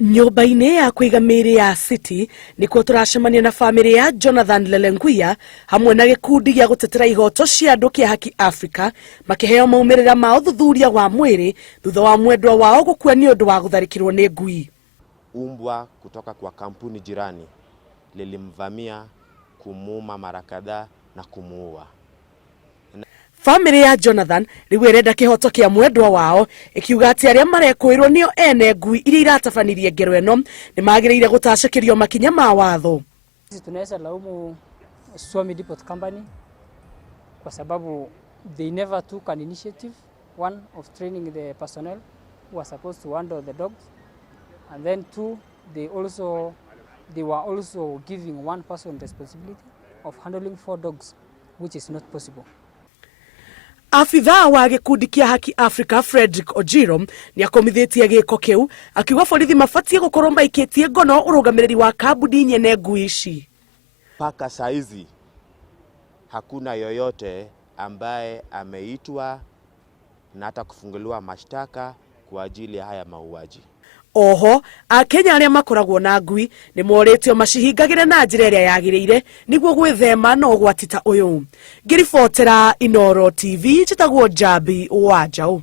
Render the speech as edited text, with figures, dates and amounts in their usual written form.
Nyũmba-inĩ ya kũiga mĩĩrĩ ya City nĩkuo tũracemania na famĩlĩ ya Jonathan Lelenguia hamwe na gĩkundi gĩa gũtetera ihoto cia andũ kĩa Haki Africa makĩheo maumĩrĩra ma ũthuthuria wa mwĩrĩ thutha wa mwendwa wao gũkua nĩ ũndũ wa gũtharĩkĩrwo nĩ ngui. Umbwa kutoka kwa kampuni jirani lilimvamia, kumuuma mara kadhaa na kumuua. Family ya Jonathan rĩu ĩrenda kĩhoto kĩa mwendwa wao ikiuga atĩ arĩa marekũĩrwo nĩo ene ngui iria iratafanirie ngero ĩno nĩ magĩrĩire gũtacĩkĩrio makinya ma watho. Tunaweza laumu Swami Depot Company kwa sababu they never took an initiative, one of training the personnel who are supposed to handle the dogs, and then two, they were also giving one person responsibility of handling 4 dogs, which is not possible. Afithaa wa gĩkundi kĩa Haki Africa Frederick Ojiro nĩ akomithitie gĩko kĩu akiuga borithi mabatie gũkorwo maikĩtie ngono ũrũgamĩrĩri wa kambuni nyene ngui ici. Paka saizi hakuna yoyote ambaye ameitwa na hata kufunguliwa mashtaka kwa ajili ya haya mauaji. Oho, Akenya arĩa makoragwo na ngui nĩ morĩtio macihingagĩre na njĩra ĩrĩa yagĩrĩire nĩguo gwĩthema na ũgwati ta ũyũ. Ngĩribotera Inooro TV njĩtagwo Jabi Wanjaũ.